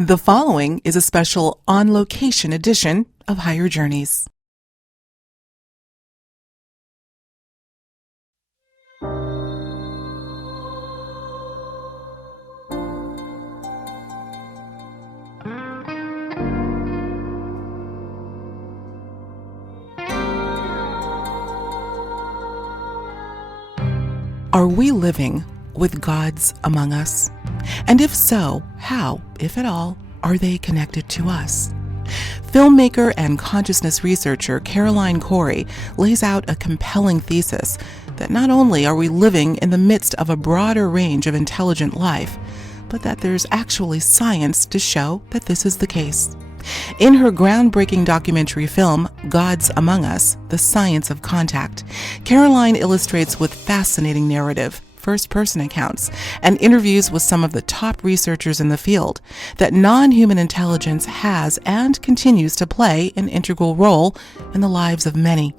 The following is a special on-location edition of Higher Journeys. Are we living with gods among us? And if so, how, if at all, are they connected to us? Filmmaker and consciousness researcher Caroline Cory lays out a compelling thesis that not only are we living in the midst of a broader range of intelligent life, but that there's actually science to show that this is the case. In her groundbreaking documentary film, Gods Among Us, The Science of Contact, Caroline illustrates with fascinating narrative, first-person accounts, and interviews with some of the top researchers in the field that non-human intelligence has and continues to play an integral role in the lives of many.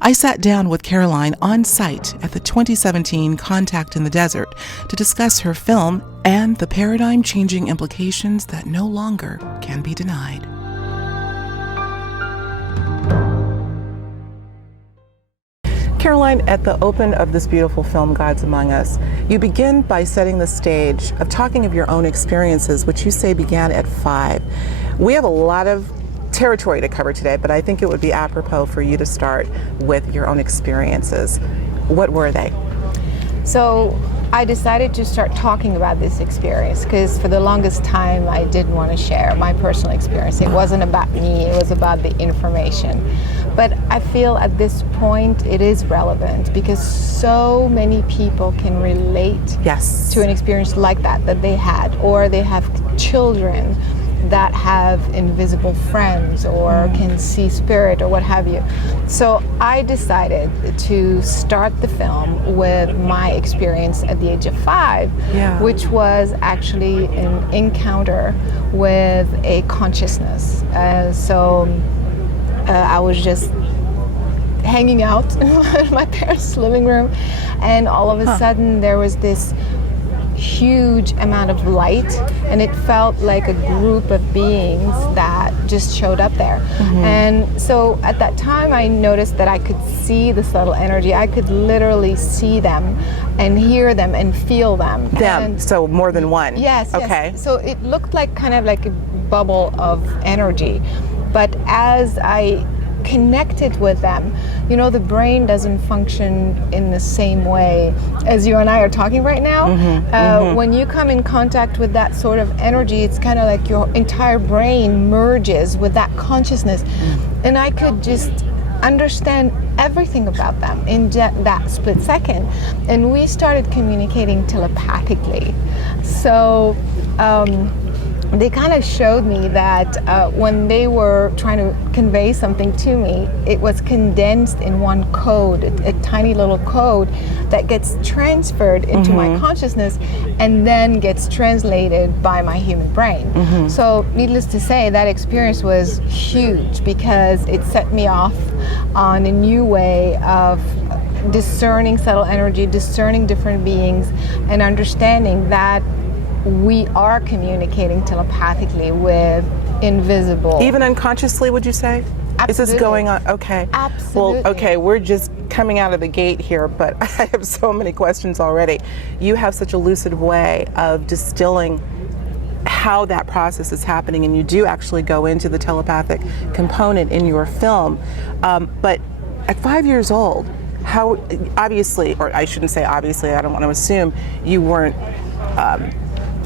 I sat down with Caroline on site at the 2017 Contact in the Desert to discuss her film and the paradigm-changing implications that no longer can be denied. Caroline, at the open of this beautiful film, Gods Among Us, you begin by setting the stage of talking of your own experiences, which you say began at 5. We have a lot of territory to cover today, but I think it would be apropos for you to start with your own experiences. What were they? So I decided to start talking about this experience because for the longest time I didn't want to share my personal experience. It wasn't about me, it was about the information. But I feel at this point it is relevant because so many people can relate to an experience like that they had, or they have children that have invisible friends or can see spirit or what have you. So I decided to start the film with my experience at the age of 5, which was actually an encounter with a consciousness. I was just hanging out in my parents' living room, and all of a sudden there was this huge amount of light, and it felt like a group of beings that just showed up there. And so at that time I noticed that I could see the subtle energy. I could literally see them and hear them and feel them. So more than one? Yes. Okay. So it looked like kind of like a bubble of energy. But as I connected with them, you know, the brain doesn't function in the same way as you and I are talking right now. When you come in contact with that sort of energy, it's kind of like your entire brain merges with that consciousness. And I could just understand everything about them in that split second. And we started communicating telepathically. So they kind of showed me that when they were trying to convey something to me, it was condensed in one code, a tiny little code that gets transferred into my consciousness and then gets translated by my human brain. So needless to say, that experience was huge because it set me off on a new way of discerning subtle energy, discerning different beings, and understanding that we are communicating telepathically with invisible. Even unconsciously, would you say? Absolutely. Is this going on? Okay. Absolutely. Well, okay, we're just coming out of the gate here, but I have so many questions already. You have such a lucid way of distilling how that process is happening, and you do actually go into the telepathic component in your film. But at 5 years old, how, obviously, or I shouldn't say obviously, I don't want to assume you weren't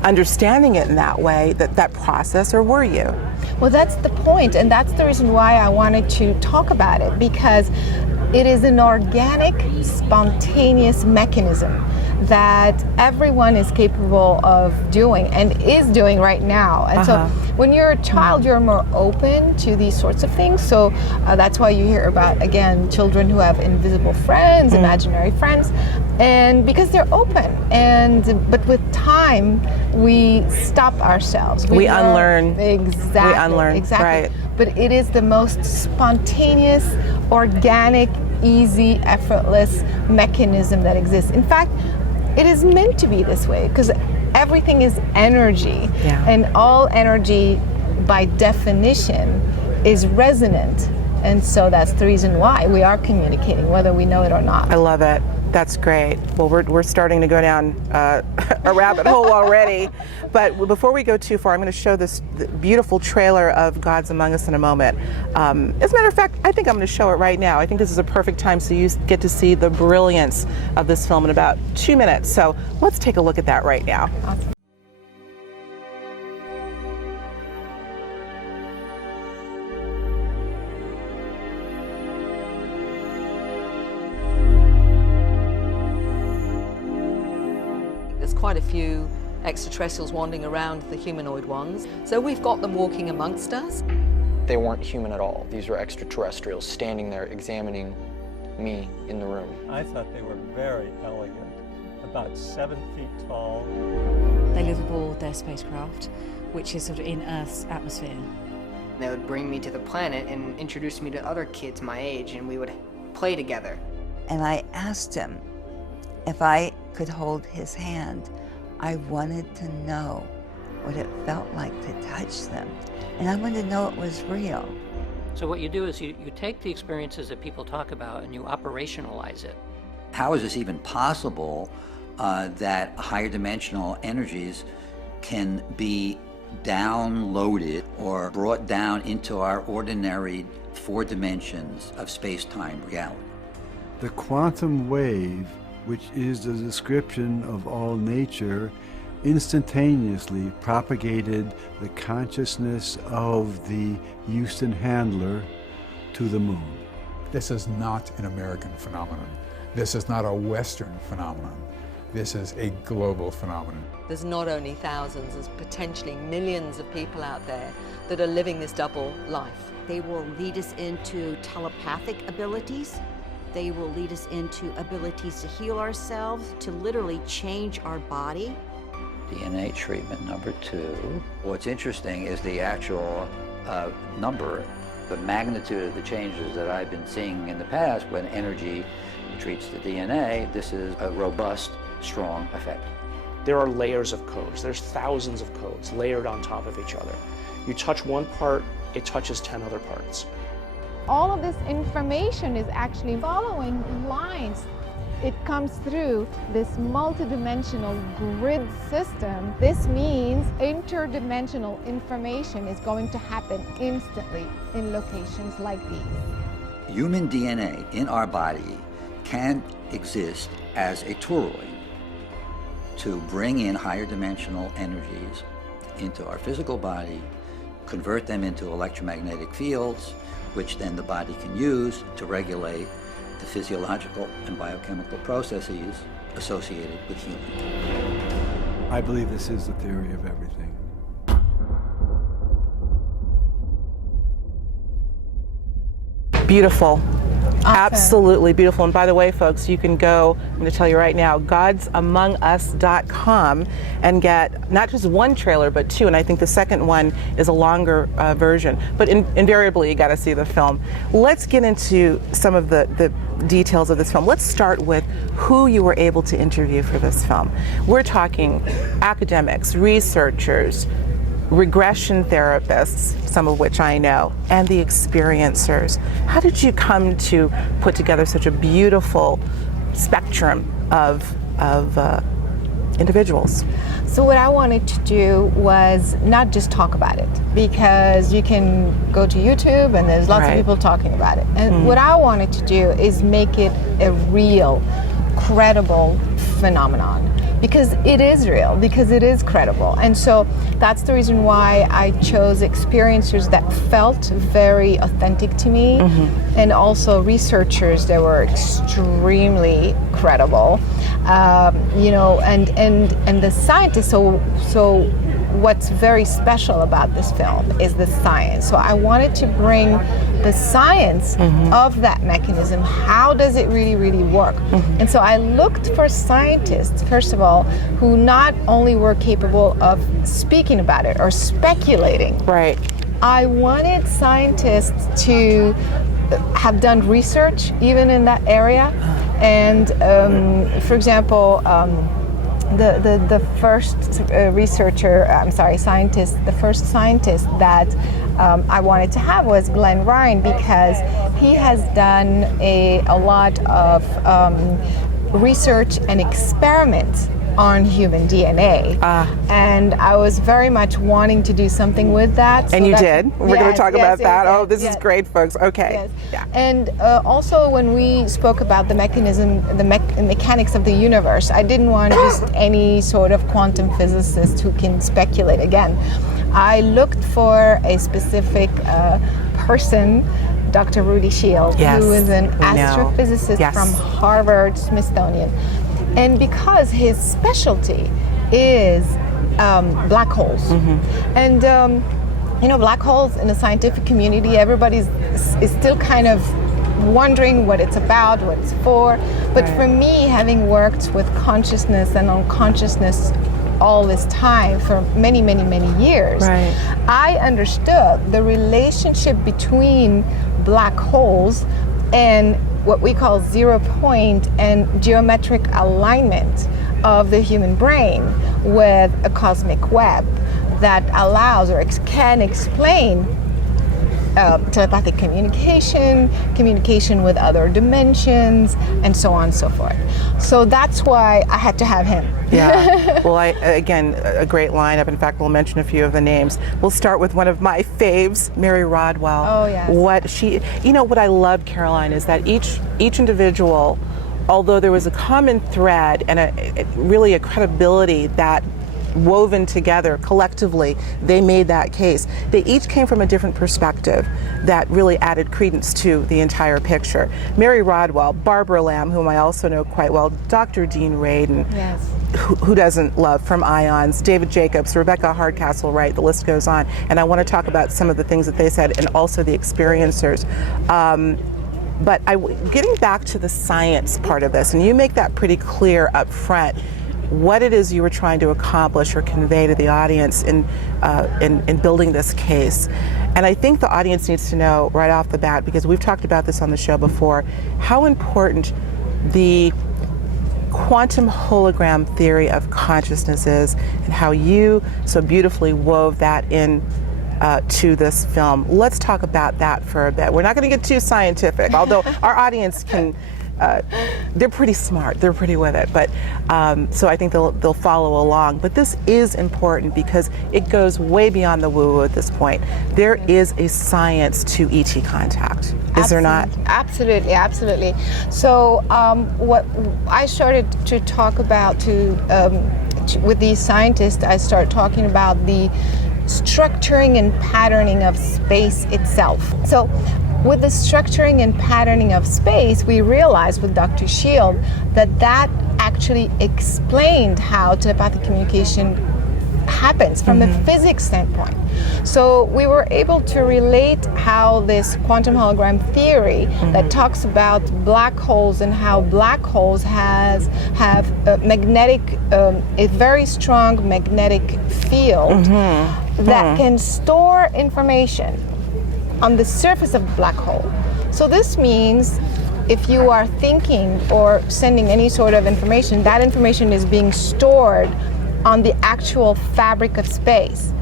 understanding it in that way, that process, or were you? Well, that's the point, and that's the reason why I wanted to talk about it, because it is an organic, spontaneous mechanism that everyone is capable of doing and is doing right now. And so when you're a child, you're more open to these sorts of things. So that's why you hear about, again, children who have invisible friends, imaginary friends, and because they're open. But with time, we stop ourselves. We unlearn. Exactly. We unlearn. Exactly. Right. But it is the most spontaneous, organic, easy, effortless mechanism that exists. In fact, it is meant to be this way, because everything is energy. Yeah. And all energy, by definition, is resonant. And so that's the reason why we are communicating, whether we know it or not. I love it. That's great. Well, we're starting to go down a rabbit hole already. But before we go too far, I'm going to show this beautiful trailer of God's Among Us in a moment. As a matter of fact, I think I'm going to show it right now. I think this is a perfect time so you get to see the brilliance of this film in about 2 minutes. So let's take a look at that right now. Awesome. Quite a few extraterrestrials wandering around, the humanoid ones. So we've got them walking amongst us. They weren't human at all. These were extraterrestrials standing there examining me in the room. I thought they were very elegant, about 7 feet tall. They live aboard their spacecraft, which is sort of in Earth's atmosphere. They would bring me to the planet and introduce me to other kids my age, and we would play together. And I asked him if I could hold his hand. I wanted to know what it felt like to touch them. And I wanted to know it was real. So what you do is you take the experiences that people talk about and you operationalize it. How is this even possible that higher dimensional energies can be downloaded or brought down into our ordinary 4 dimensions of space-time reality? The quantum wave, which is the description of all nature, instantaneously propagated the consciousness of the Houston handler to the moon. This is not an American phenomenon. This is not a Western phenomenon. This is a global phenomenon. There's not only thousands, there's potentially millions of people out there that are living this double life. They will lead us into telepathic abilities. They will lead us into abilities to heal ourselves, to literally change our body. DNA treatment number 2. What's interesting is the actual number, the magnitude of the changes that I've been seeing in the past when energy treats the DNA. This is a robust, strong effect. There are layers of codes. There's thousands of codes layered on top of each other. You touch one part, it touches 10 other parts. All of this information is actually following lines. It comes through this multidimensional grid system. This means interdimensional information is going to happen instantly in locations like these. Human DNA in our body can exist as a toroid to bring in higher dimensional energies into our physical body, convert them into electromagnetic fields, which then the body can use to regulate the physiological and biochemical processes associated with healing. I believe this is the theory of everything. Beautiful. Awesome. Absolutely beautiful. And by the way, folks, you can go, I'm going to tell you right now, godsamongus.com and get not just one trailer, but 2. And I think the second one is a longer version. But invariably, you got to see the film. Let's get into some of the details of this film. Let's start with who you were able to interview for this film. We're talking academics, researchers, regression therapists, some of which I know, and the experiencers. How did you come to put together such a beautiful spectrum of individuals? So what I wanted to do was not just talk about it, because you can go to YouTube and there's lots of people talking about it. And what I wanted to do is make it a real, credible phenomenon. Because it is real, because it is credible. And so that's the reason why I chose experiencers that felt very authentic to me, and also researchers that were extremely credible. You know, and the scientists, so what's very special about this film is the science. So I wanted to bring the science of that mechanism. How does it really work? And so I looked for scientists, first of all, who not only were capable of speaking about it or speculating. Right. I wanted scientists to have done research even in that area. And for example, the first scientist, the first scientist that I wanted to have was Glenn Ryan, because he has done a lot of research and experiments on human DNA. And I was very much wanting to do something with that. And you did? We're going to talk about that. Oh, this is great, folks. Okay. Yes. Yeah. And also when we spoke about the mechanism, the mechanics of the universe, I didn't want just any sort of quantum physicist who can speculate. Again, I looked for a specific person, Dr. Rudy Shield, who is an astrophysicist from Harvard Smithsonian. And because his specialty is black holes. And black holes in the scientific community, everybody is still kind of wondering what it's about, what it's for. But for me, having worked with consciousness and unconsciousness all this time for many, many, many years, I understood the relationship between black holes and what we call 0 point and geometric alignment of the human brain with a cosmic web that allows or can explain telepathic communication with other dimensions, and so on and so forth. So that's why I had to have him. Yeah. Well, again, a great lineup. In fact, we'll mention a few of the names. We'll start with one of my faves, Mary Rodwell. Oh, yes. What I loved, Caroline, is that each individual, although there was a common thread and really a credibility that woven together collectively, they made that case. They each came from a different perspective that really added credence to the entire picture. Mary Rodwell, Barbara Lamb, whom I also know quite well, Dr. Dean Radin, who doesn't love, from IONS, David Jacobs, Rebecca Hardcastle Wright, the list goes on. And I want to talk about some of the things that they said and also the experiencers. But getting back to the science part of this, and you make that pretty clear up front, what it is you were trying to accomplish or convey to the audience in building this case. And I think the audience needs to know right off the bat, because we've talked about this on the show before, how important the quantum hologram theory of consciousness is, and how you so beautifully wove that in to this film. Let's talk about that for a bit. We're not going to get too scientific, although our audience can they're pretty smart, they're pretty with it, but so I think they'll follow along. But this is important because it goes way beyond the woo-woo at this point. There is a science to ET contact, is there not? Absolutely, absolutely. So what I started to talk about with these scientists, I started talking about the structuring and patterning of space itself. So with the structuring and patterning of space, we realized with Dr. Shield that actually explained how telepathic communication happens from the physics standpoint. So we were able to relate how this quantum hologram theory that talks about black holes and how black holes have a very strong magnetic field that can store information on the surface of the black hole. So this means if you are thinking or sending any sort of information, that information is being stored on the actual fabric of space.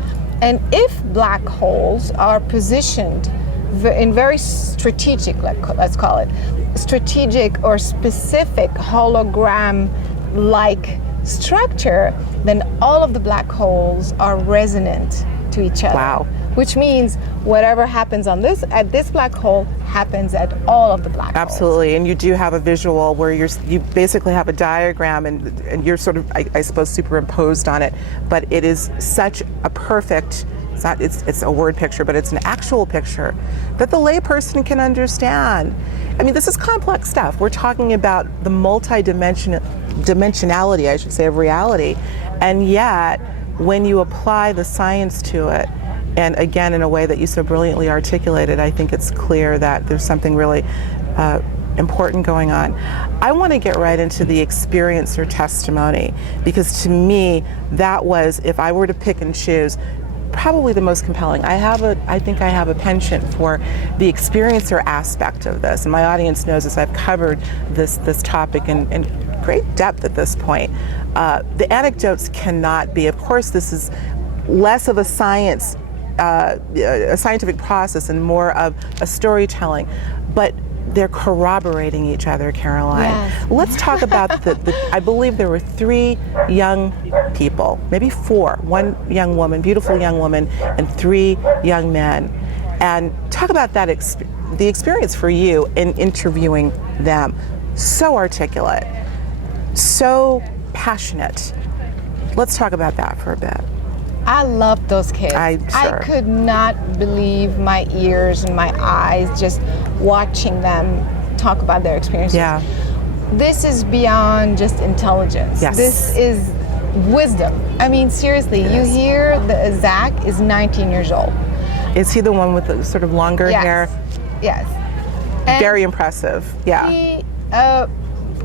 And if black holes are positioned in very strategic, let's call it, strategic or specific hologram-like structure, then all of the black holes are resonant to each other. Wow. Which means whatever happens at this black hole happens at all of the black holes. Absolutely, and you do have a visual where you basically have a diagram and you're sort of, I suppose, superimposed on it, but it is such a perfect, it's a word picture, but it's an actual picture that the layperson can understand. I mean, this is complex stuff. We're talking about the dimensionality, I should say, of reality, and yet when you apply the science to it, and again, in a way that you so brilliantly articulated, I think it's clear that there's something really important going on. I want to get right into the experiencer testimony, because to me, that was, if I were to pick and choose, probably the most compelling. I think I have a penchant for the experiencer aspect of this, and my audience knows as I've covered this topic in great depth at this point. The anecdotes cannot be, of course, this is less of a scientific process and more of a storytelling, but they're corroborating each other, Caroline. Yes. Let's talk about I believe there were 3 young people, maybe 4, 1 young woman, beautiful young woman, and 3 young men. And talk about that the experience for you in interviewing them. So articulate, so passionate. Let's talk about that for a bit. I loved those kids. I'm sure. I could not believe my ears and my eyes just watching them talk about their experiences. Yeah. This is beyond just intelligence. Yes. This is wisdom. I mean, seriously, you hear that Zach is 19 years old. Is he the one with the sort of longer hair? Yes. And very impressive. Yeah. He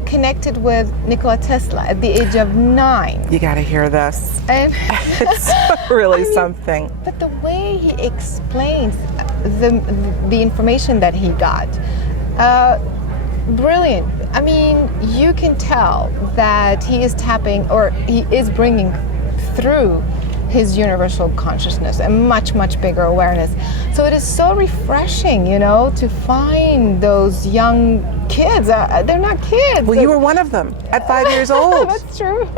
connected with Nikola Tesla at the age of 9. You got to hear this. And it's really something. But the way he explains the information that he got, brilliant. I mean, you can tell that he is tapping, or he is bringing through his universal consciousness and much, much bigger awareness. So it is so refreshing, to find those young kids. They're not kids. Well, you were one of them at 5 years old. That's true.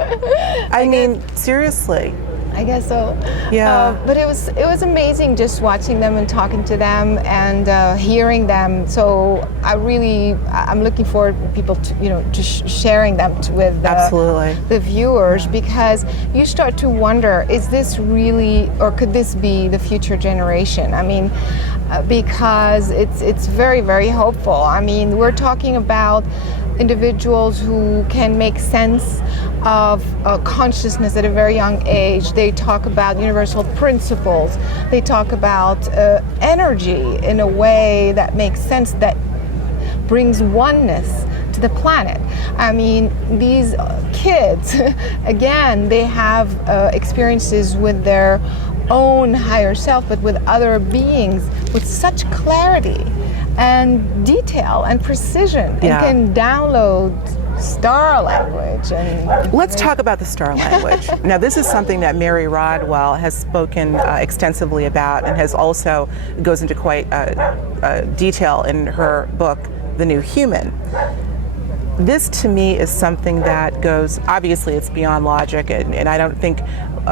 I mean, seriously. I guess so. Yeah. But it was amazing just watching them and talking to them and hearing them. So I'm looking forward to people to sharing them with absolutely the viewers, because you start to wonder, is this really, or could this be the future generation? I mean, because it's very, very hopeful. I mean, we're talking about individuals who can make sense of consciousness at a very young age. They talk about universal principles. They talk about energy in a way that makes sense, that brings oneness to the planet. I mean, these kids, again, they have experiences with their own higher self, but with other beings with such clarity and detail and precision, and can download star language. And let's talk about the star language. Now, this is something that Mary Rodwell has spoken extensively about, and has also goes into quite detail in her book, The New Human. This, to me, is something that goes, obviously it's beyond logic, and I don't think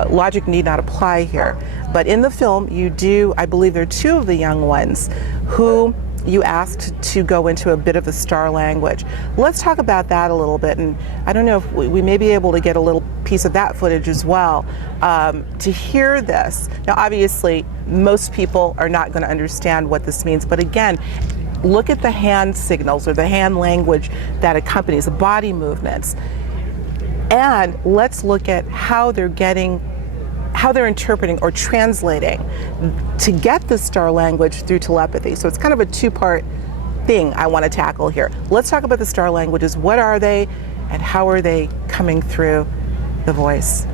logic need not apply here. But in the film, you do, I believe there are 2 of the young ones who you asked to go into a bit of the star language. Let's talk about that a little bit, and I don't know if we may be able to get a little piece of that footage as well to hear this. Now, obviously, most people are not going to understand what this means, but again, look at the hand signals or the hand language that accompanies the body movements, and let's look at how they're interpreting or translating to get the star language through telepathy. So it's kind of a 2-part thing I want to tackle here. Let's talk about the star languages. What are they, and how are they coming through the voice?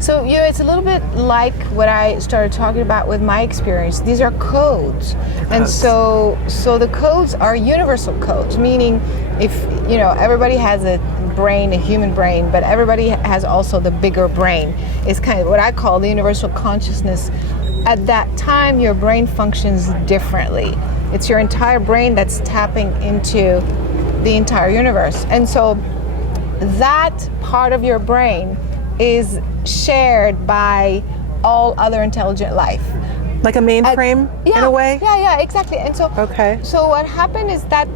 So, it's a little bit like what I started talking about with my experience. These are codes. And so the codes are universal codes, meaning if, everybody has a brain, a human brain, but everybody has also the bigger brain. It's kind of what I call the universal consciousness. At that time, your brain functions differently. It's your entire brain that's tapping into the entire universe. And so that part of your brain is shared by all other intelligent life. Like a mainframe in a way? Yeah, exactly. And so, so what happened is that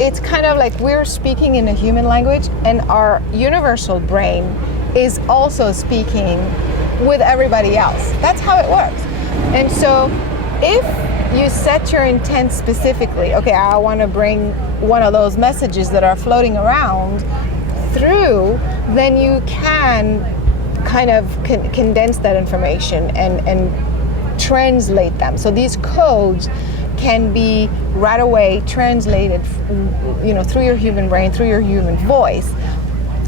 it's kind of like we're speaking in a human language, and our universal brain is also speaking with everybody else. That's how it works. And so if you set your intent specifically, okay, I want to bring one of those messages that are floating around through, then you can kind of condense that information and translate them. So these codes can be right away translated, through your human brain, through your human voice.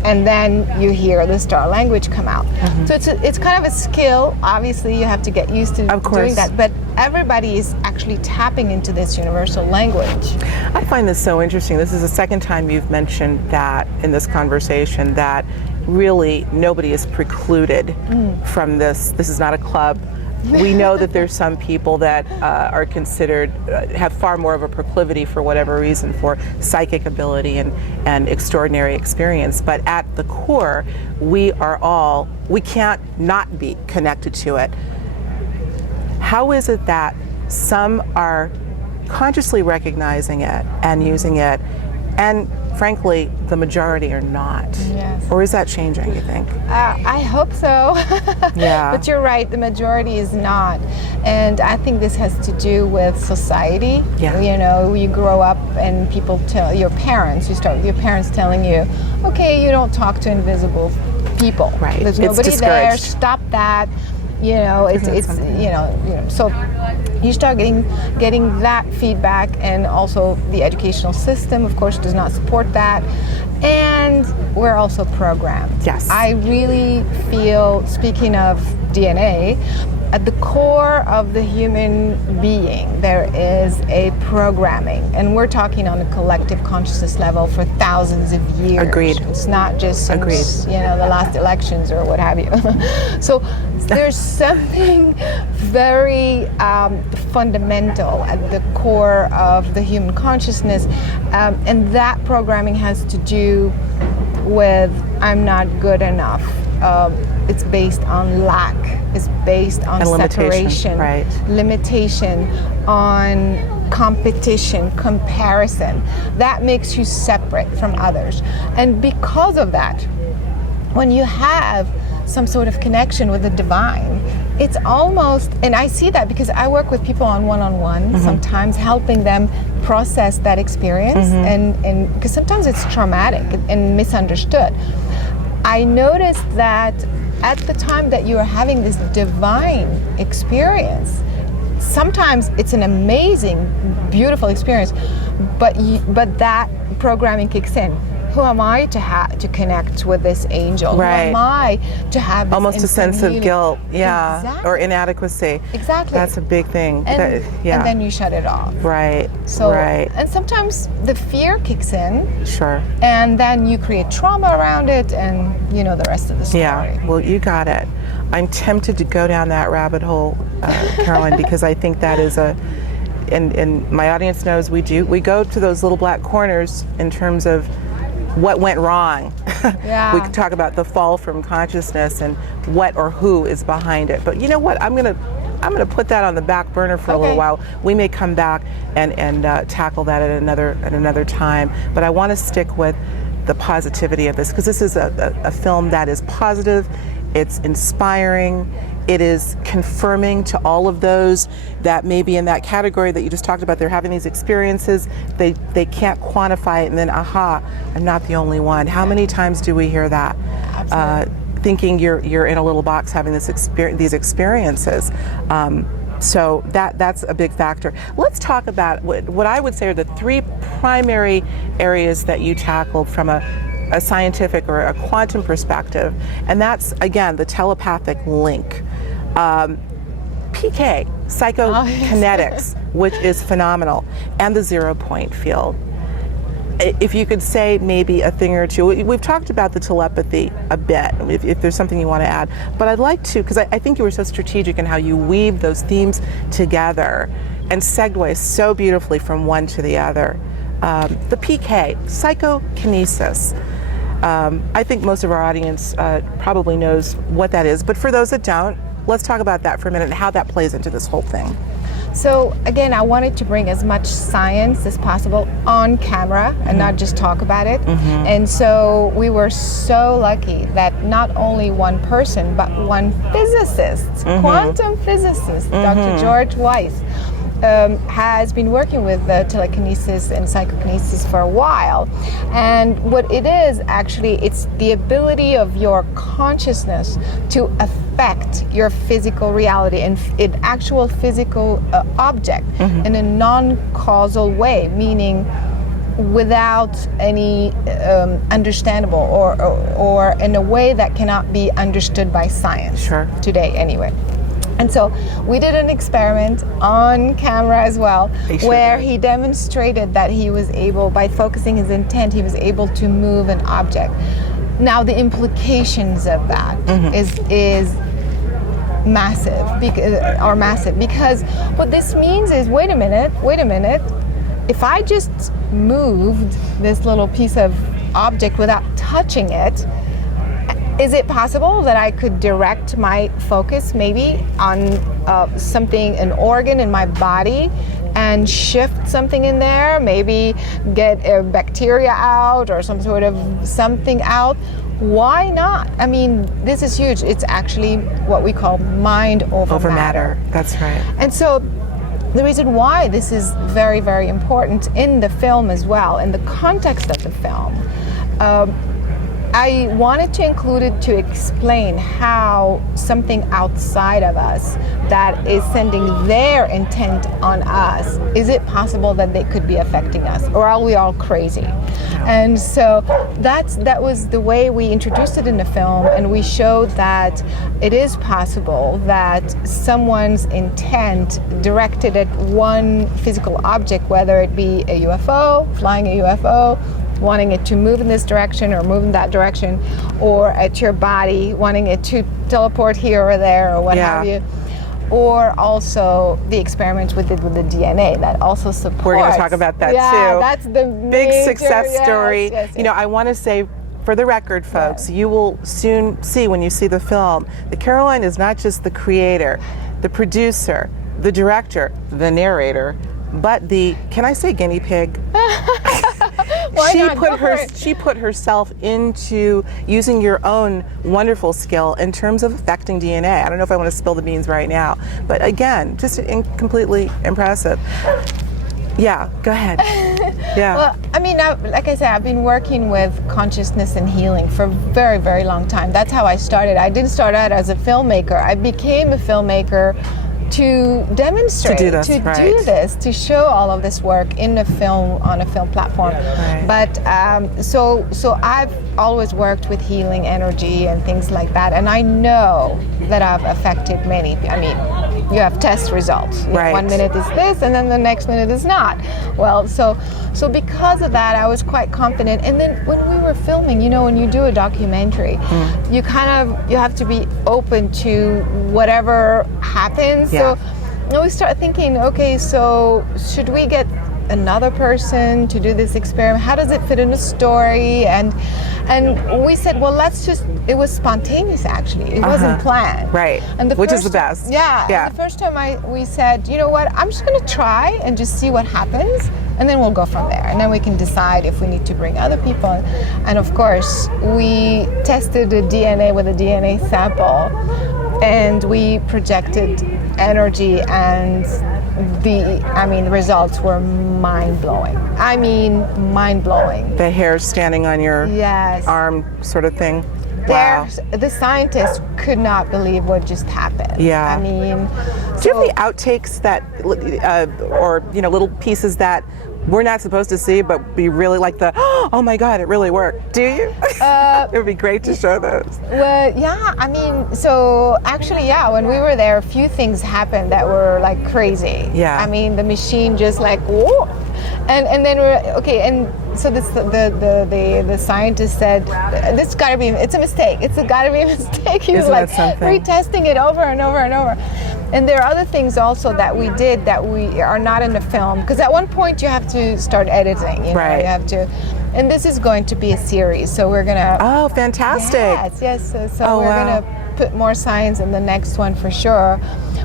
and then you hear the star language come out. So it's kind of a skill. Obviously, you have to get used to doing that, but everybody is actually tapping into this universal language. I find this so interesting. This is the second time you've mentioned that in this conversation, that really nobody is precluded from this. This is not a club. We know that there's some people that are considered, have far more of a proclivity for whatever reason for psychic ability and extraordinary experience. But at the core, we can't not be connected to it. How is it that some are consciously recognizing it and using it, and frankly, the majority are not? Yes. Or is that changing, you think? I hope so. Yeah. But you're right, the majority is not. And I think this has to do with society. Yeah. You know, you grow up and people tell your parents, you start with your parents telling you, okay, you don't talk to invisible people. Right. There's It's nobody there, discouraged. stop that. You know, it's you know, so you start getting that feedback, and also the educational system, of course, does not support that. And we're also programmed. Yes. I really feel, speaking of DNA, at the core of the human being, there is a programming, and we're talking on a collective consciousness level for thousands of years. Agreed. It's not just since, you know, the last elections or what have you. So there's something very fundamental at the core of the human consciousness, and that programming has to do with I'm not good enough. It's based on lack. It's based on separation, limitation, on competition, comparison. That makes you separate from others. And because of that, when you have some sort of connection with the divine, it's almost, and I see that because I work with people on one-on-one, sometimes helping them process that experience, and because sometimes it's traumatic and misunderstood. I noticed that at the time that you are having this divine experience, sometimes it's an amazing, beautiful experience, but that programming kicks in. Who am I to connect with this angel? Right. Who am I to have this almost a sense healing? of guilt, Exactly. or inadequacy. Exactly. That's a big thing. And, and then you shut it off. Right. So, right. And sometimes the fear kicks in. Sure. And then you create trauma around it, and you know the rest of the story. Yeah. Well, you got it. I'm tempted to go down that rabbit hole, Caroline, because I think that is and my audience knows we go to those little black corners in terms of what went wrong. Yeah. We could talk about the fall from consciousness and what or who is behind it. But you know what? I'm gonna put that on the back burner for a little while. We may come back and tackle that at another time. But I want to stick with the positivity of this, because this is a film that is positive. It's inspiring. It is confirming to all of those that may be in that category that you just talked about. They're having these experiences, they can't quantify it, and then, aha, I'm not the only one. How many times do we hear that? Thinking you're in a little box having these experiences. So that's a big factor. Let's talk about what I would say are the three primary areas that you tackled from a scientific or a quantum perspective, and that's, again, the telepathic link. PK, psychokinetics, which is phenomenal, and the 0 point field. If you could say maybe a thing or two, we've talked about the telepathy a bit, if there's something you want to add, but I'd like to, because I think you were so strategic in how you weave those themes together and segue so beautifully from one to the other. The PK, psychokinesis. I think most of our audience probably knows what that is, but for those that don't, let's talk about that for a minute and how that plays into this whole thing. So again, I wanted to bring as much science as possible on camera and not just talk about it. And so we were so lucky that not only one person, but one physicist, quantum physicist, Dr. George Weiss, has been working with telekinesis and psychokinesis for a while. And what it is, actually, it's the ability of your consciousness to affect your physical reality and an actual physical object in a non-causal way, meaning without any understandable or in a way that cannot be understood by science today anyway. And so we did an experiment on camera as well, where he demonstrated that he was able, by focusing his intent, he was able to move an object. Now the implications of that is massive, because what this means is, wait a minute, if I just moved this little piece of object without touching it, is it possible that I could direct my focus maybe on something, an organ in my body, and shift something in there, maybe get a bacteria out or some sort of something out? Why not? I mean, this is huge. It's actually what we call mind over matter. That's right. And so the reason why this is very, very important in the film as well, in the context of the film, I wanted to include it to explain how something outside of us that is sending their intent on us, is it possible that they could be affecting us, or are we all crazy? And so that was the way we introduced it in the film, and we showed that it is possible that someone's intent directed at one physical object, whether it be a UFO, flying a UFO, wanting it to move in this direction or move in that direction, or at your body, wanting it to teleport here or there or what have you. Or also the experiments we did with the DNA that also supports. We're going to talk about that too. Yeah, that's the big success story. Yes. You know, I want to say, for the record, folks, you will soon see when you see the film that Caroline is not just the creator, the producer, the director, the narrator, but the, can I say guinea pig? She put herself into using your own wonderful skill in terms of affecting DNA. I don't know if I want to spill the beans right now, but again, just completely impressive. Yeah, go ahead. Yeah. Well, I mean, like I said, I've been working with consciousness and healing for a very, very long time. That's how I started. I didn't start out as a filmmaker. I became a filmmaker to demonstrate, to do this, to show all of this work in a film, on a film platform. Right. But so I've always worked with healing energy and things like that, and I know that I've affected many. I mean, you have test results. You know, 1 minute is this, and then the next minute is not. Well, so because of that, I was quite confident. And then when we were filming, you know, when you do a documentary, you have to be open to whatever happens. So we start thinking, okay, so should we get another person to do this experiment? How does it fit in the story? And we said, well, let's just, it was spontaneous actually. It wasn't planned. Right. And which is the best. Yeah. And the first time we said, you know what, I'm just going to try and just see what happens, and then we'll go from there. And then we can decide if we need to bring other people. And of course, we tested the DNA with a DNA sample, and we projected energy, and the results were mind-blowing. I mean, mind-blowing. The hair standing on your arm sort of thing. Wow. The scientists could not believe what just happened. Yeah. I mean, do you have any outtakes that, or you know, little pieces that we're not supposed to see, but be really like the, oh my God, it really worked? Do you? It would be great to show those. Well, yeah, I mean, so actually, yeah, when we were there, a few things happened that were like crazy. Yeah. I mean, the machine just like, whoa. And then so the scientist said, this gotta be, it's a mistake. It's gotta be a mistake. He was like retesting it over and over and over. And there are other things also that we did that we are not in the film, because at one point you have to start editing. You know, you have to. And this is going to be a series, so we're gonna. Oh, fantastic! Yes. So we're gonna put more science in the next one for sure.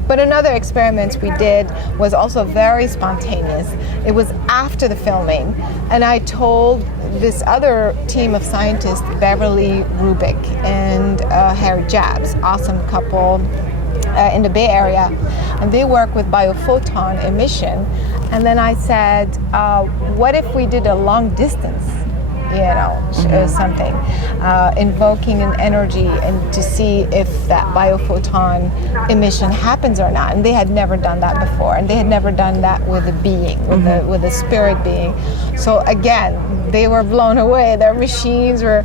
But another experiment we did was also very spontaneous. It was after the filming, and I told this other team of scientists, Beverly Rubik and Harry Jabs, awesome couple in the Bay Area, and they work with biophoton emission. And then I said, what if we did a long distance something, invoking an energy and to see if that biophoton emission happens or not. And they had never done that before, and they had never done that with a being, with a spirit being. So again, they were blown away. Their machines were,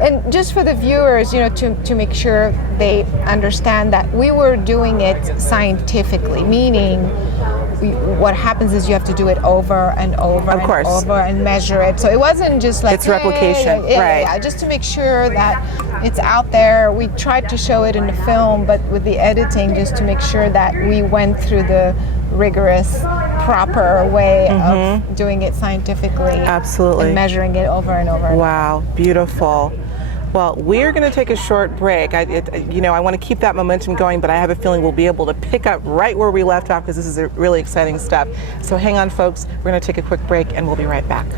and just for the viewers, to make sure they understand that we were doing it scientifically, meaning what happens is you have to do it over and over and over and measure it. So it wasn't just like it's replication, right? Yeah, just to make sure that it's out there. We tried to show it in the film, but with the editing, just to make sure that we went through the rigorous, proper way of doing it scientifically. Absolutely. And measuring it over and over. Wow, beautiful. Well, we're going to take a short break. I want to keep that momentum going, but I have a feeling we'll be able to pick up right where we left off because this is really exciting stuff. So hang on, folks. We're going to take a quick break, and we'll be right back.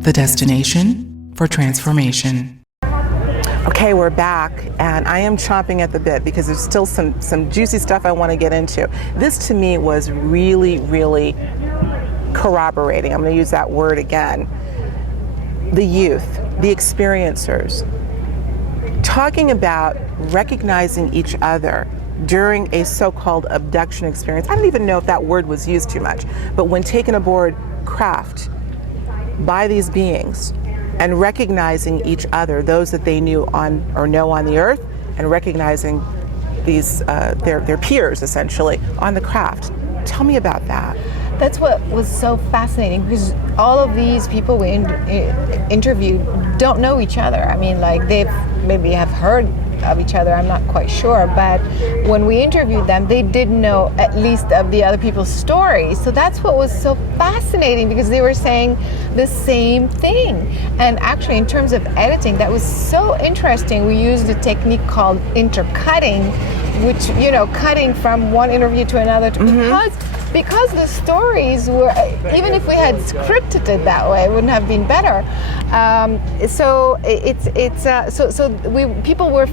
The destination for transformation. Okay, we're back, and I am chomping at the bit because there's still some juicy stuff I want to get into. This to me was really, really corroborating. I'm going to use that word again. The youth, the experiencers, talking about recognizing each other during a so-called abduction experience. I don't even know if that word was used too much, but when taken aboard craft by these beings and recognizing each other, those that they knew on or know on the earth, and recognizing these their peers essentially on the craft. Tell me about that. That's what was so fascinating, because all of these people we interviewed don't know each other. I mean, like, they've maybe have heard of each other, I'm not quite sure, but when we interviewed them, they did know at least of the other people's stories. So that's what was so fascinating, because they were saying the same thing. And actually, in terms of editing, that was so interesting. We used a technique called intercutting, which, cutting from one interview to another, because the stories were, even if we had scripted it that way, it wouldn't have been better. People were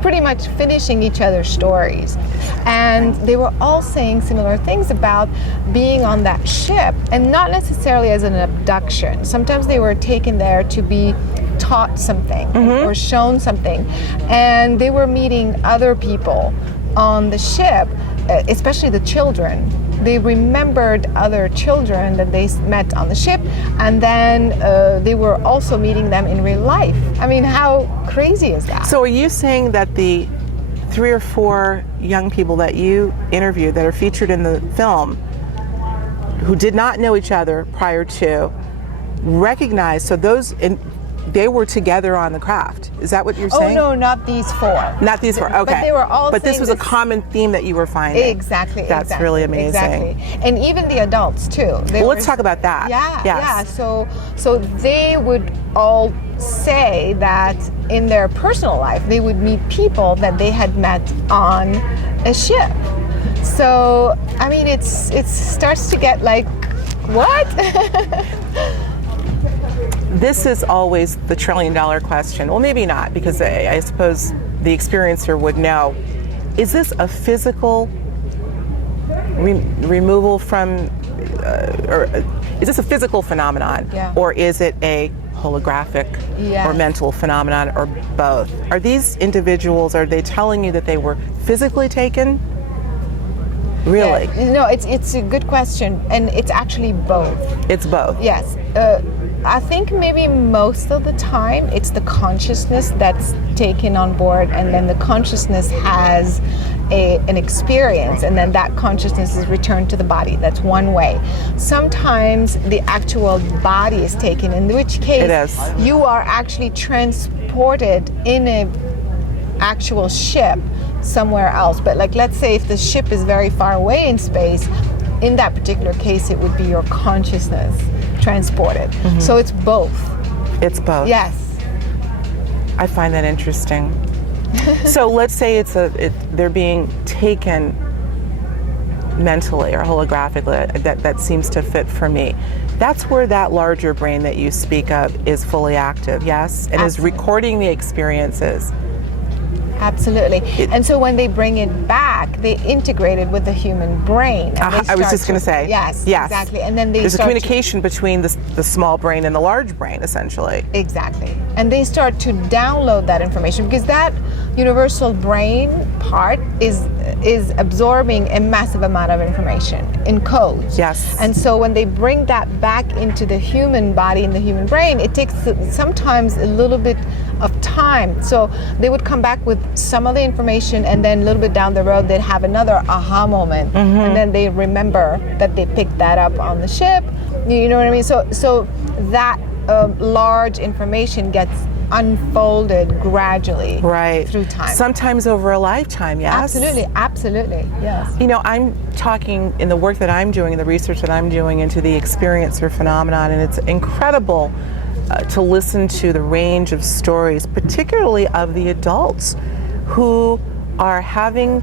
pretty much finishing each other's stories, and they were all saying similar things about being on that ship, and not necessarily as an abduction. Sometimes they were taken there to be taught something or shown something, and they were meeting other people on the ship, especially the children. They remembered other children that they met on the ship, and then they were also meeting them in real life. I mean, how crazy is that? So are you saying that the 3 or 4 young people that you interviewed that are featured in the film, who did not know each other prior to, recognized, so they were together on the craft? Is that what you're saying? Oh no, not these 4. Not these 4. Okay. But they were all. But this was a common theme that you were finding. Exactly. That's really amazing. Exactly. And even the adults too. Let's talk about that. Yeah. Yes. Yeah. So they would all say that in their personal life they would meet people that they had met on a ship. So I mean, it starts to get like, what? This is always the $1 trillion question. Well, maybe not, because I suppose the experiencer would know. Is this a physical removal from, or is this a physical phenomenon? Yeah. Or is it a holographic or mental phenomenon, or both? Are these individuals, are they telling you that they were physically taken? Really? Yeah. No, it's a good question, and it's actually both. It's both. Yes. I think maybe most of the time it's the consciousness that's taken on board, and then the consciousness has an experience, and then that consciousness is returned to the body. That's one way. Sometimes the actual body is taken, in which case you are actually transported in a actual ship somewhere else. But like, let's say if the ship is very far away in space, in that particular case it would be your consciousness transported. Mm-hmm. So it's both. It's both. Yes. I find that interesting. So let's say they're being taken mentally or holographically. That seems to fit for me. That's where that larger brain that you speak of is fully active, yes? And is recording the experiences. Absolutely. And so when they bring it back, they integrate it with the human brain. I was just going to say. Yes, exactly. And then there's a communication between the small brain and the large brain, essentially. Exactly. And they start to download that information, because that universal brain part is absorbing a massive amount of information in codes. Yes. And so when they bring that back into the human body and the human brain, it takes sometimes a little bit of time. So they would come back with some of the information, and then a little bit down the road they'd have another aha moment, and then they remember that they picked that up on the ship. You know what I mean? So that large information gets unfolded gradually through time. Sometimes over a lifetime, yes? Absolutely, yes. You know, I'm talking in the work that I'm doing, in the research that I'm doing into the experiencer phenomenon, and it's incredible to listen to the range of stories, particularly of the adults who are having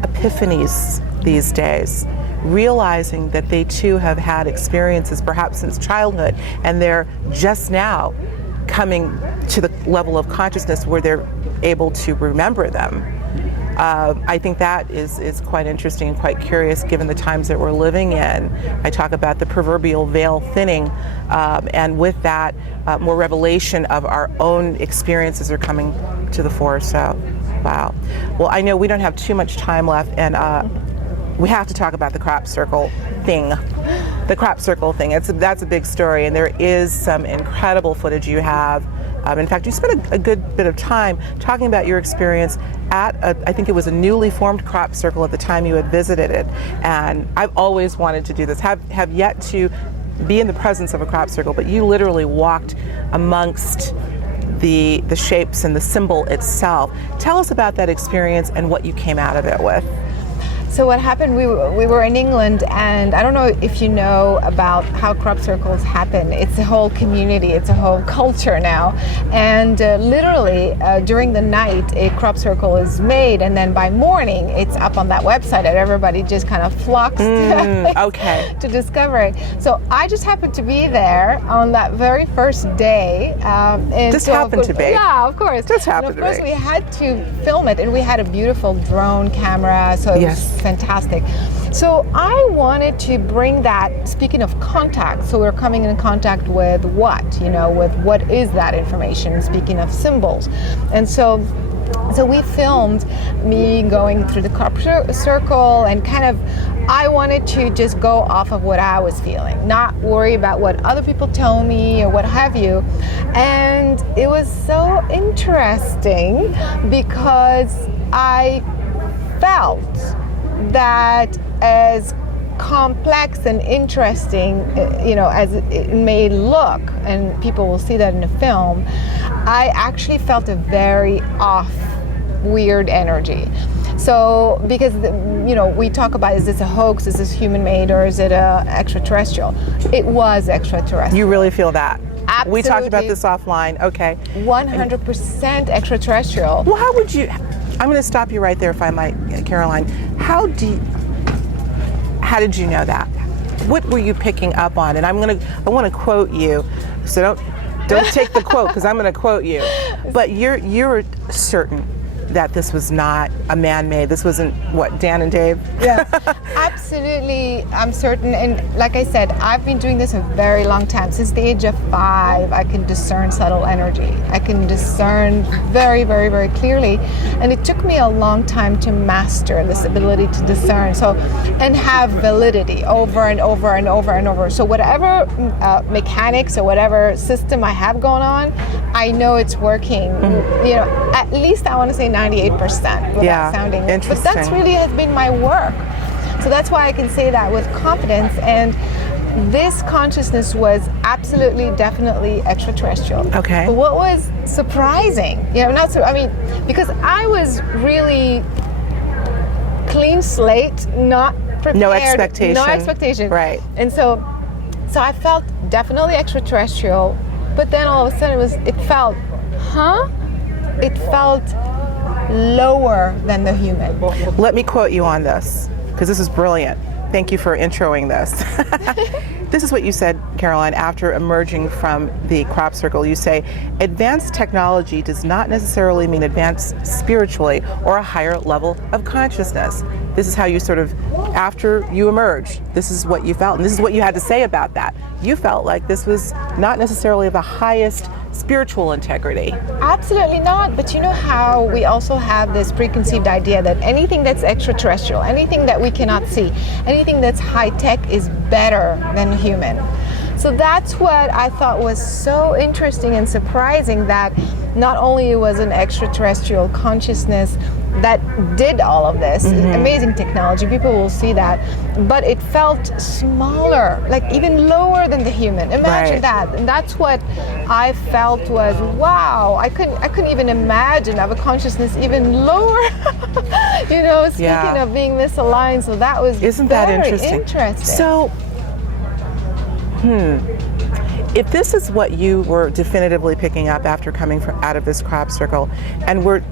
epiphanies these days, realizing that they too have had experiences perhaps since childhood, and they're just now coming to the level of consciousness where they're able to remember them. I think that is quite interesting and quite curious given the times that we're living in. I talk about the proverbial veil thinning, and with that, more revelation of our own experiences are coming to the fore. So, wow. Well, I know we don't have too much time left, and we have to talk about the crop circle thing. The crop circle thing, that's a big story, and there is some incredible footage you have. In fact, you spent a good bit of time talking about your experience at, I think it was a newly formed crop circle at the time you had visited it. And I've always wanted to do this, have yet to be in the presence of a crop circle, but you literally walked amongst the shapes and the symbol itself. Tell us about that experience and what you came out of it with. So what happened, we were in England, and I don't know if you know about how crop circles happen. It's a whole community, it's a whole culture now. And literally during the night a crop circle is made, and then by morning it's up on that website and everybody just kind of flocks to discover it. So I just happened to be there on that very first day. And just happened to be? Yeah, of course. Just happened to be. Of course we had to film it, and we had a beautiful drone camera, so it was fantastic. So I wanted to bring that, speaking of contact, so we're coming in contact with what is that information, speaking of symbols. And so we filmed me going through the crop circle, and kind of, I wanted to just go off of what I was feeling, not worry about what other people tell me or what have you. And it was so interesting because I felt that as complex and interesting, as it may look, and people will see that in the film, I actually felt a very off, weird energy. So, because, we talk about, is this a hoax, is this human-made, or is it extraterrestrial? It was extraterrestrial. You really feel that? Absolutely. We talked about this offline, okay. 100% extraterrestrial. Well, how would you, I'm going to stop you right there if I might, Caroline. How did you know that? What were you picking up on? And I want to quote you, so don't take the quote, because I'm going to quote you. But you're certain that this was not a man-made, this wasn't, what, Dan and Dave? Yeah, absolutely, I'm certain. And like I said, I've been doing this a very long time. Since the age of 5, I can discern subtle energy. I can discern very, very, very clearly. And it took me a long time to master this ability to discern, and have validity over and over and over and over. So whatever mechanics or whatever system I have going on, I know it's working. At least I want to say 98% without sounding. But that's really has been my work. So that's why I can say that with confidence. And this consciousness was absolutely, definitely extraterrestrial. Okay. But what was surprising, because I was really clean slate, not prepared. No expectation. No expectation. Right. And so I felt definitely extraterrestrial, but then all of a sudden it felt lower than the human. Let me quote you on this, because this is brilliant. Thank you for introing this. This is what you said, Caroline, after emerging from the crop circle. You say, advanced technology does not necessarily mean advanced spiritually or a higher level of consciousness. This is how you sort of, after you emerged, this is what you felt, and this is what you had to say about that. You felt like this was not necessarily of the highest spiritual integrity. Absolutely not. But you know how we also have this preconceived idea that anything that's extraterrestrial, anything that we cannot see, anything that's high tech is better than human. So that's what I thought was so interesting and surprising, that not only was an extraterrestrial consciousness that did all of this, amazing technology, people will see that, but it felt smaller, like even lower than the human. Imagine that. And that's what I felt was, wow, I couldn't even imagine of a consciousness even lower. Speaking of being misaligned, so that was that interesting? So, if this is what you were definitively picking up after coming out of this crop circle, and we're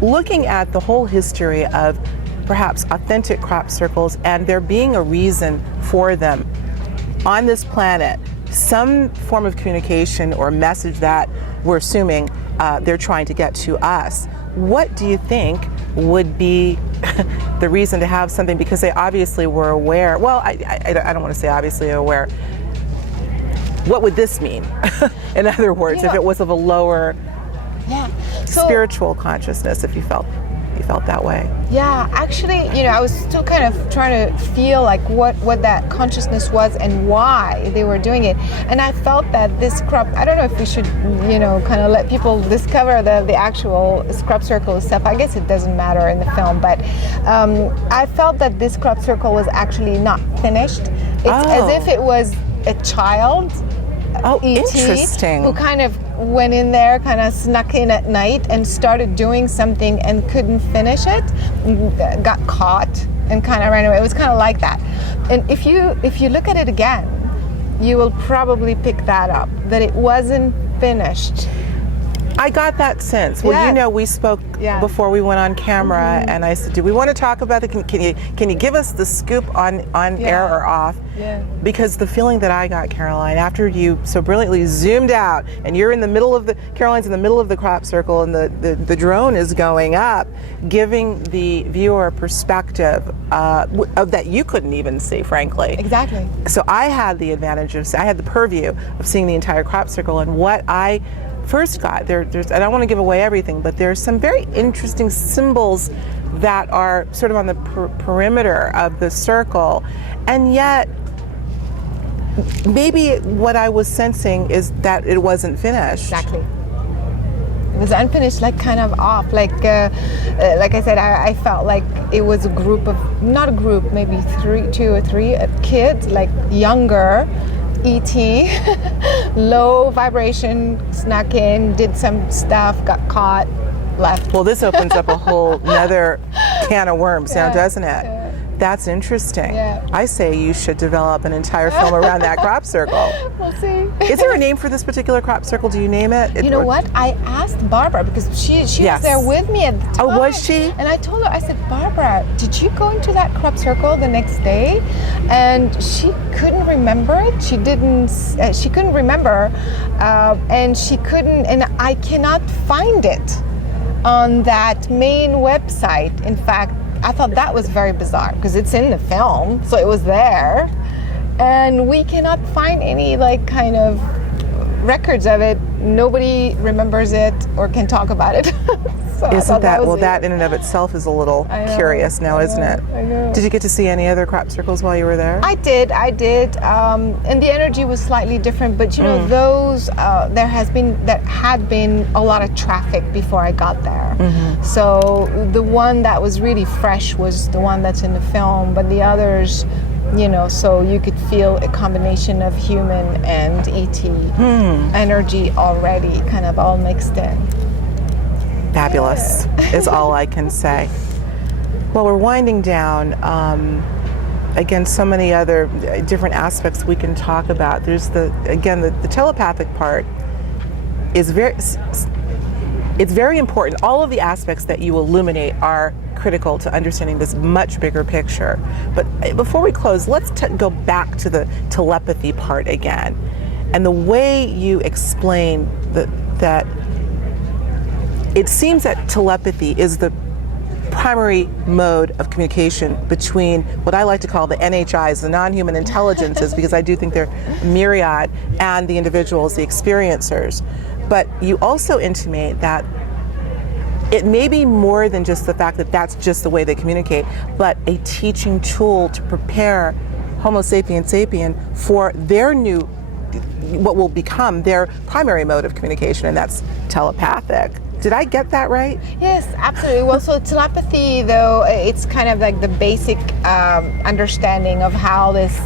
looking at the whole history of perhaps authentic crop circles and there being a reason for them on this planet, some form of communication or message that we're assuming they're trying to get to us, what do you think would be the reason to have something? Because they obviously were aware. Well, I don't want to say obviously aware. What would this mean? In other words, if it was of a lower spiritual consciousness, if you felt that way. Yeah, actually, I was still kind of trying to feel like what that consciousness was and why they were doing it. And I felt that this crop, I don't know if we should, kind of let people discover the actual crop circle stuff. I guess it doesn't matter in the film, but I felt that this crop circle was actually not finished. It's as if it was a child. E.T. Interesting. Who kind of went in there, kind of snuck in at night and started doing something and couldn't finish it, got caught and kind of ran away. It was kind of like that. And if you look at it again, you will probably pick that up, that it wasn't finished. I got that sense. Well, we spoke before we went on camera, and I said, do we want to talk about it? Can you give us the scoop on air or off? Yeah. Because the feeling that I got, Caroline, after you so brilliantly zoomed out, and you're in the middle of Caroline's in the middle of the crop circle, and the drone is going up, giving the viewer a perspective of that you couldn't even see, frankly. Exactly. So I had the advantage I had the purview of seeing the entire crop circle, and what I first got, there's, I don't want to give away everything, but there's some very interesting symbols that are sort of on the perimeter of the circle, and yet maybe what I was sensing is that it wasn't finished. Exactly. It was unfinished, like kind of off. Like I said, I felt like it was a group of, not a group, maybe 2 or 3 kids, like younger, E.T., low vibration, snuck in, did some stuff, got caught, left. Well, this opens up a whole another can of worms now, doesn't it? Yeah. That's interesting. Yeah. I say you should develop an entire film around that crop circle. We'll see. Is there a name for this particular crop circle? Do you name it? You know what? I asked Barbara, because she was there with me at the time. Oh, was she? And I told her, I said, Barbara, did you go into that crop circle the next day? And she couldn't remember it. She couldn't remember, and she couldn't, and I cannot find it. on that main website. In fact, I thought that was very bizarre because it's in the film, so it was there, and we cannot find any like kind of records of it. Nobody remembers it or can talk about it. So Isn't that well? That in and of itself is a little curious now, isn't it? I know. Did you get to see any other crop circles while you were there? I did, and the energy was slightly different. But you know, those there had been a lot of traffic before I got there. So the one that was really fresh was the one that's in the film, but the others, you know, so you could feel a combination of human and ET energy already, kind of all mixed in. Fabulous is all I can say. Well, we're winding down. Again, so many other different aspects we can talk about. There's the telepathic part is it's very important. All of the aspects that you illuminate are critical to understanding this much bigger picture. But before we close, let's go back to the telepathy part again. And the way you explain that it seems that telepathy is the primary mode of communication between what I like to call the NHIs, the non-human intelligences, because I do think they're myriad, and the individuals, the experiencers. But you also intimate that it may be more than just the fact that that's just the way they communicate, but a teaching tool to prepare Homo sapiens sapien for their new, what will become their primary mode of communication, and that's telepathic. Did I get that right? Yes, absolutely. Well, so telepathy, though, it's kind of like the basic understanding of how this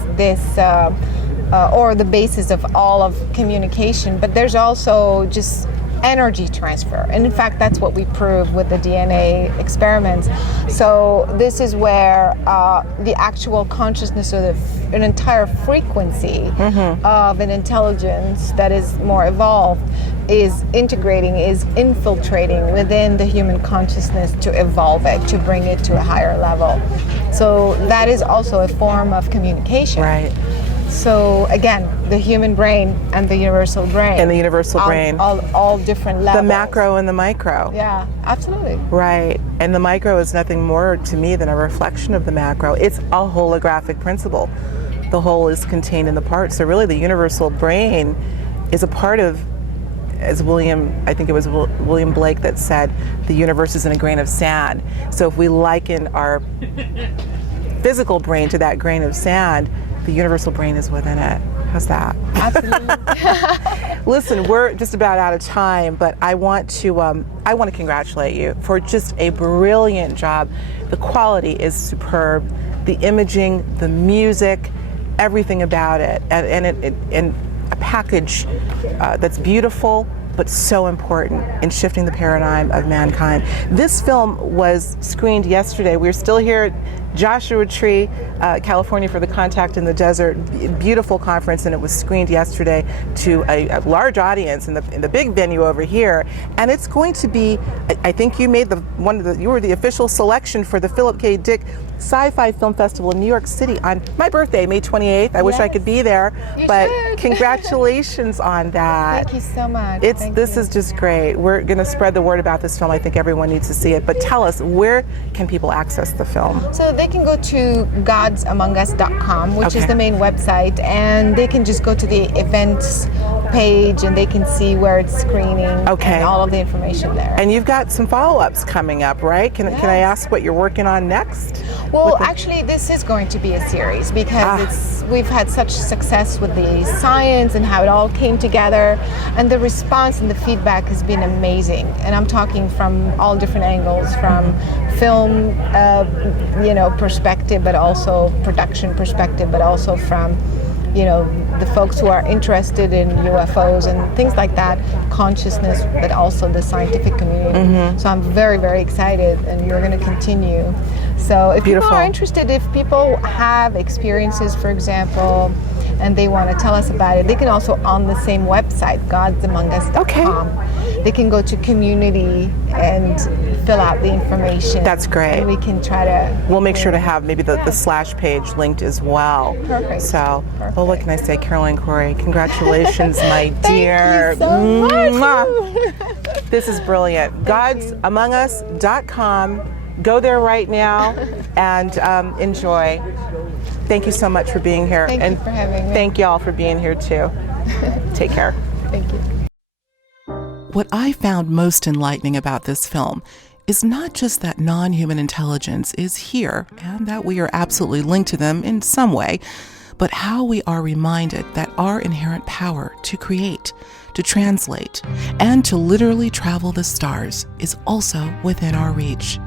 or the basis of all of communication. But there's also just energy transfer, and in fact, that's what we proved with the DNA experiments. So this is where the actual consciousness of an entire frequency of an intelligence that is more evolved is integrating, is infiltrating within the human consciousness to evolve it, to bring it to a higher level. So that is also a form of communication. Right. So again, the human brain and the universal brain. And the universal brain. All different levels. The macro and the micro. Yeah, absolutely. Right. And the micro is nothing more to me than a reflection of the macro. It's a holographic principle. The whole is contained in the part. So really the universal brain is a part of, as I think it was William Blake that said, the universe is in a grain of sand. So if we liken our physical brain to that grain of sand, the universal brain is within it. How's that? Absolutely. Listen, we're just about out of time, but I want to congratulate you for just a brilliant job. The quality is superb. The imaging, the music, everything about it, and a package that's beautiful, but so important in shifting the paradigm of mankind. This film was screened yesterday. We're still here at Joshua Tree, California, for the Contact in the Desert. Beautiful conference, and it was screened yesterday to a large audience in the big venue over here. And it's going to be, I think you made you were the official selection for the Philip K. Dick Sci-Fi Film Festival in New York City on my birthday, May 28th. I wish I could be there, but congratulations on that. Thank you so much. This is just great. We're going to spread the word about this film. I think everyone needs to see it. But tell us, where can people access the film? So they can go to godsamongus.com, which is the main website, and they can just go to the events page and they can see where it's screening and all of the information there. And you've got some follow-ups coming up, right? Can I ask what you're working on next? Well, actually, this is going to be a series because we've had such success with the science and how it all came together, and the response and the feedback has been amazing. And I'm talking from all different angles, from film, perspective, but also production perspective, but also from, the folks who are interested in UFOs and things like that, consciousness, but also the scientific community. So I'm very, very excited, and we're going to continue. So if people are interested, if people have experiences, for example, and they want to tell us about it, they can also, on the same website, godsamongus.com, they can go to community and fill out the information. That's great. And we can try to... We'll make sure to have maybe the slash page linked as well. Perfect. So, well, what can I say? Caroline Cory, congratulations, my dear. Thank you so much. This is brilliant. GodsAmongUs.com. Go there right now and enjoy. Thank you so much for being here. Thank you for having me. Thank y'all for being here too. Take care. Thank you. What I found most enlightening about this film is not just that non-human intelligence is here and that we are absolutely linked to them in some way, but how we are reminded that our inherent power to create, to translate, and to literally travel the stars is also within our reach.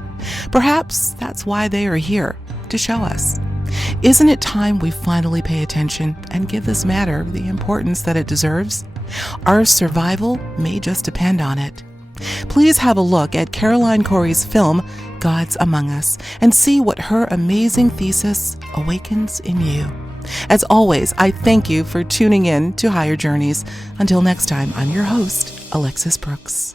Perhaps that's why they are here, to show us. Isn't it time we finally pay attention and give this matter the importance that it deserves? Our survival may just depend on it. Please have a look at Caroline Cory's film, Gods Among Us, and see what her amazing thesis awakens in you. As always, I thank you for tuning in to Higher Journeys. Until next time, I'm your host, Alexis Brooks.